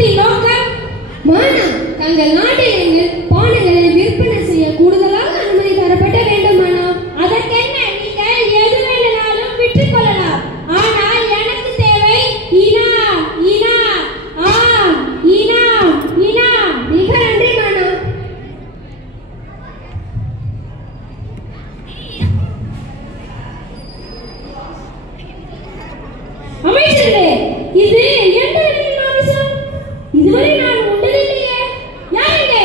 கிராமத்தின் நோக்கம் மானா தங்கள் நாட்டில் பானைகளை விற்பனை செய்ய கூடுதலாக அனுமதி தரப்பட வேண்டும் மானா. அதற்கென்ன, நீங்கள் எது வேண்டுமானாலும் விற்றுக் கொள்ளலாம். ஆனால் எனக்கு தேவை இனாம், இனாம், ஆம், இனாம், இனாம். மிக நன்றி மானா. அமைச்சர்களே, இது எந்த வகையின் மாமிசம்? இதுவரை நான் உண்டதில்லையே. யாருங்க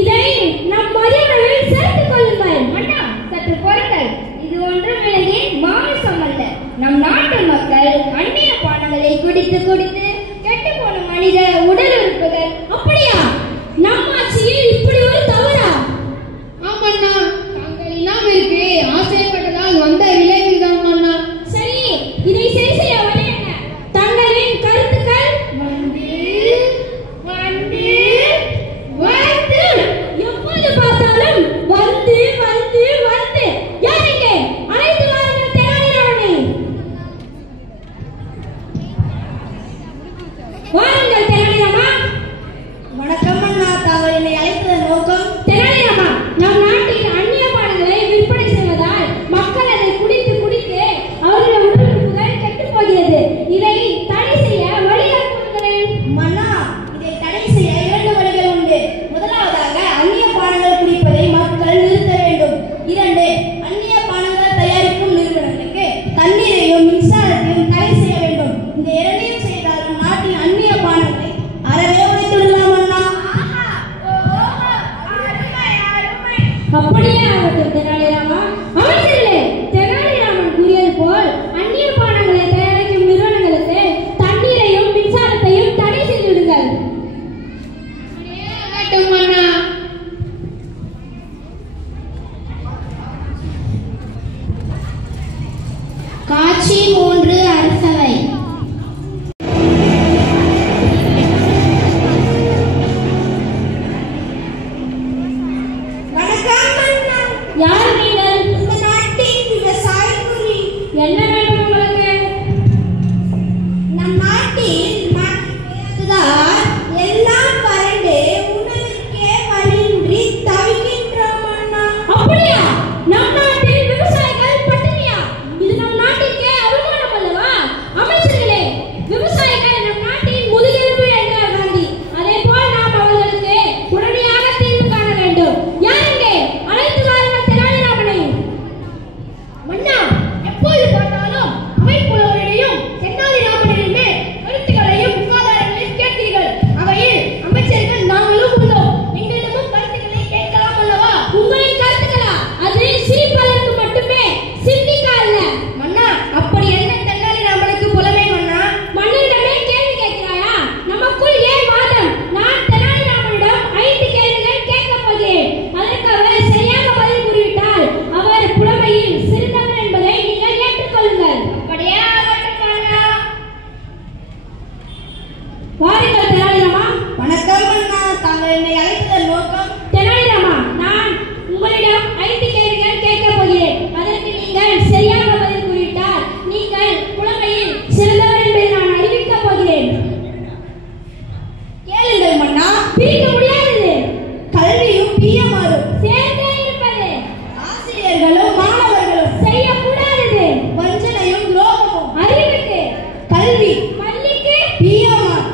இதை நம் மதியங்களில் சேர்த்துக் கொள்ளுங்கள். அண்ணா, சற்று பொறுங்கள். இது ஒன்றும் விலங்கின் மாமிசம் அல்ல. நம் நாட்டு மக்கள் அந்நிய பானங்களை குடித்து குடித்து கெட்டு போன மனித உடல் உறுப்புகள். அப்படியா? நம் ஆட்சியில் இப்படி ஒரு தவறா? ஆமண்ணா, தாங்கள் இனாமிற்கு ஆசைப்பட்டதால் வந்த விளைவுதான் அண்ணா. சரி, இதை சரி செய்ய வழி என்ன? தங்களின் கருத்துக்கள்? எப்போது பார்த்தாலும் வந்து வந்து வந்து. யாருங்க? அழைத்து வாருங்கள் தெனாலிராமனை. வாருங்கள் தெனாலிராமா. வணக்கம் அண்ணா, தாங்கள் என்னை அழைத்ததன் நோக்கம்? தெனாலிராமா, நம் நாட்டில் அந்நிய பானங்களை விற்பனை செய்வதால் மக்கள் அதை குடித்து குடித்து அவர்கள் உடல் உறுப்புகள் கெட்டுப் போகிறது. இதை தடை செய்ய வழியாக கொடுக்கிறேன். மன்னா, இதை தடை செய்ய 2 வழிகள் உண்டு. முதலாவதாக, அந்நிய பானங்கள் குடிப்பதை மக்கள் நிறுத்த வேண்டும். 2, அந்நிய பானங்கள் தயாரிக்கும் நிறுவனங்களுக்கு தண்ணீரையும் மின்சாரத்தையும் தடை செய்ய வேண்டும். இந்த 2ஐயும் செய்தால் நம் நாட்டின் அந்நிய பானங்களை அறவே உடைத்து விடலாம் அண்ணா. அப்படியே ஆகட்டும் தெனாலிராமா. அமைச்சர்களே, தெனாலிராமன் கூறியது போல் அந்நிய பானங்களை தயாரிக்கும் நிறுவனங்களுக்கு தண்ணீரையும் மின்சாரத்தையும் தடை செய்து விடுங்கள். ஆகட்டும் அண்ணா. காட்சி 3, அரசவை. வணக்கம் அண்ணா. யார் நீங்கள்? இந்த நாட்டின் விவசாய குறி. என்ன வேண்டும் உங்களுக்கு? நம் நாட்டில் மழைதான் எல்லாம் வறண்டு உணவுக்கே வழியின்றி தவிக்கின்றோம் அண்ணா. அப்படியா? நம் நாட்டில் விவசாயிகள் பட்டினியா? இது நம் நாட்டிற்கே அவமானம் அல்லவா? அமைச்சர்களே, விவசாயிகள் நம் நாட்டின் முதுகெலும்பு என்றார் காந்தி. அதே போல் நாம் அவர்களுக்கு உடனடியாக தீர்வு காண வேண்டும். யாருங்கே? அழைத்து வாருங்கள் தெனாலிராமனை. மன்னா, எப்போது பார்த்தாலும் அமைப்புள்ளவரிடையும் தென்னாலிராமனின் மேல் கருத்துக்களையும் விவாதாரங்களையும் கேட்கிறீர்கள். அவையில் அமைச்சர்கள் நாங்களும் உள்ளோம். எங்களிடமும் கருத்துக்களை கேட்கலாம் அல்லவா? உங்களின் கருத்துக்களா? அது சிரிப்பதற்கு மட்டுமே, சிந்திக்க அல்ல. மன்னா, அப்படி என்ன தென்னாலிராமனுக்கு புலமை மன்னா? மன்னரிடமே கேள்வி கேட்கிறாயா? நமக்குள் ஏன் வாதம்? நான் தெனாலிராமனிடம் 5 கேள்விகள் கேட்கப் போகிறேன். அதற்கு அவர் சரியாக பதில் கூறிவிட்டால் அவர் புலமையில் சிறந்தவர் என்பதை நீங்கள் ஏற்றுக்கொள்ளுங்கள். அப்படியே ஆகட்டும் மன்னா. வாருங்கள் தெனாலிராமா. வணக்கம் மன்னா, தாங்கள் என்னை அழைத்ததன் நோக்கம்? தெனாலிராமா, நான் உங்களிடம் 5 கேள்விகள் கேட்கப் போகிறேன். அதற்கு நீங்கள் சரியாக பதில் கூறிவிட்டால் நீங்கள் புலமையில் சிறந்தவர் என்பதை நான் அறிவிக்கப் போகிறேன். கேளுங்கள் மன்னா. பிரிக்க முடியாதது. கல்வியும் பியமாறும். சேர்ந்தே இருப்பது. ஆசிரியர்களும் மாணவர்களும். செய்யக்கூடாதது. வஞ்சனையும் துரோகமும். அறிவுக்கு. கல்வி. பள்ளிக்கு. பியமார்.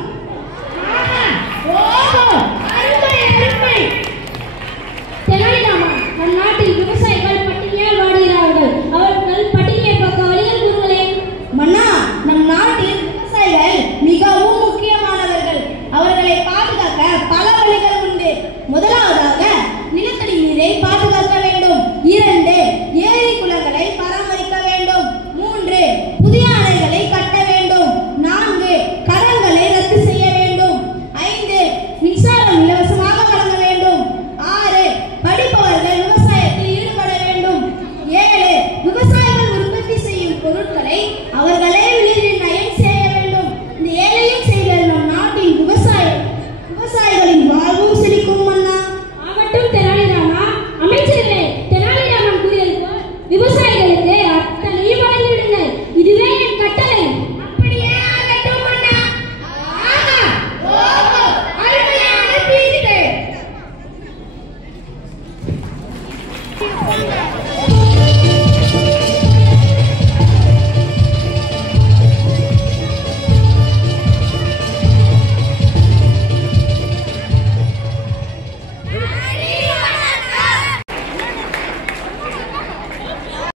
தெனாலிராமா, நம் நாட்டில் விவசாயிகள் பட்டினியால் வாடுகிறார்கள். அவர்கள் பட்டினியை போக்க வழிகள் கூறுங்களேன். மன்னா, நம் நாட்டில் விவசாயிகள் மிகவும் முக்கியமானவர்கள். அவர்களை பாதுகாக்க பல வழிகள் உண்டு. முதலாவது,